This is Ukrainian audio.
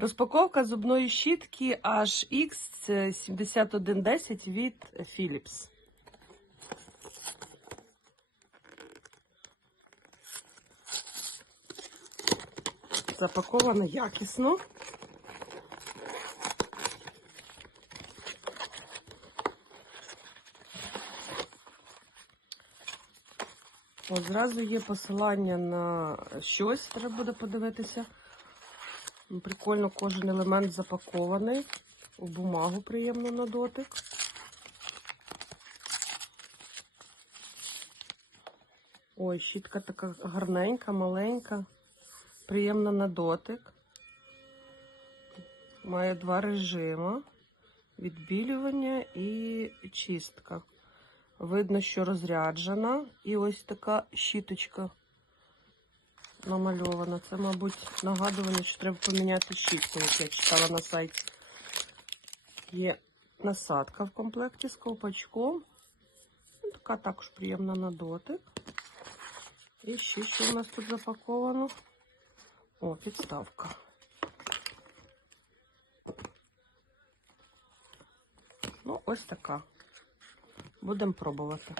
Розпаковка зубної щітки HX7110 від Philips. Запакована якісно. От зразу є посилання на щось, треба буде подивитися. Прикольно, кожен елемент запакований. У бумагу приємно на дотик. Ой, щітка така гарненька, маленька, приємна на дотик. Має два режими: відбілювання і чистка. Видно, що розряджена. І ось така щіточка намальована. Це, мабуть, нагадування, що треба поміняти щітку, як я читала на сайті. Є насадка в комплекті з ковпачком. Ну, Така також приємна на дотик. І ще що у нас тут запаковано. О, підставка. Ну, ось така. Будемо пробувати.